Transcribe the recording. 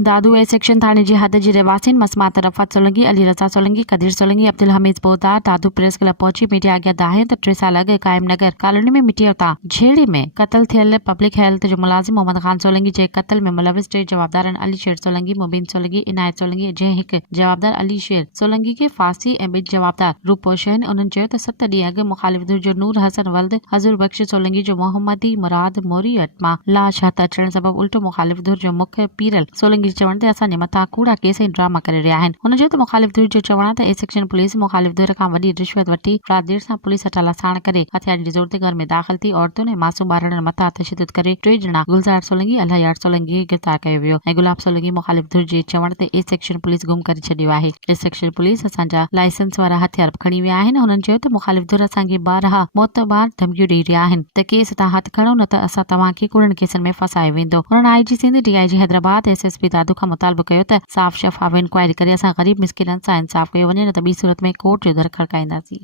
Dadu A section थाने जी हद जी रहवासिन मसमात रफ़त सोलंकी, अली रज़ा सोलंकी, कदीर सोलंकी, अब्दुल हमीद पोदार दादू प्रेस क्लब पहुंची मीडिया आॻियां दाहे त 3 साल अॻु कायम नगर कॉलोनी में मिटियता झेड़े में क़त्ल थियल पब्लिक हेल्थ जो मुलाजिम मोहम्मद खान सोलंकी जे क़त्ल में मुलविस 3 जवाबदारनि अली शेर सोलंकी, मुबीन सोलंकी, इनायत सोलंकी जंहिं हिकु जवाबदार अली शेर सोलंकी खे फांसी ऐं 2 जवाबदार रूपोश आहिनि। उन्हनि चयो त 7 ॾींहं अॻु मुखालिफ धुर जो नूर हसन वल्द हज़ूर बख्श सोलंकी जो मोहम्मदी मुराद मोरी वटि मां लाश हथ अचण सबबि उल्टो मुखालिफ धुर जो मुख्य पीरल सोलंकी चवण ते असांजे मथां कूड़ा केस ऐं ड्रामा करे रहिया आहिनि। हुन चयो त मुखालिफ धुर जो चवण आहे त ए सेक्शन पुलिस मुखालिफ धुर खां वॾी रिश्वत वठी रात देर सां पुलिस हटाला साण करे हथियारनि जी ज़ोर ते घर में दाख़िल थी औरतुनि ऐं मासूम ॿारनि मथां तशद्दुद करे 3 ॼणा गुलज़ार सोलंकी, अल्लाह सोलंकी खे गिरफ़्तार कयो वियो ऐं गुलाब सोलंकी मुखालिफ धुर जे चवण ते ए सेक्शन पुलिस गुम करे छॾियो आहे। ए सेक्शन पुलिस असांजा लाइसेंस वारा हथियार खणी विया आहिनि। हुननि चयो त मुखालिफ धुर असांखे बारहा मोतबार धमकियूं ॾेई रहिया आहिनि त केस तां हथ खणो न त असां तव्हांखे कूड़नि केसनि में फसाए वेंदो। हुननि IG सिंध, DIG हैदराबाद, SSP दादू खां मुतालबो कयो त साफ़ शफ़ाफ़ इंक्वायरी करे असां ग़रीब मिस्किननि सां इंसाफ़ कयो वञे, न त ॿी सूरत में कोर्ट जो दर खड़काईंदासीं।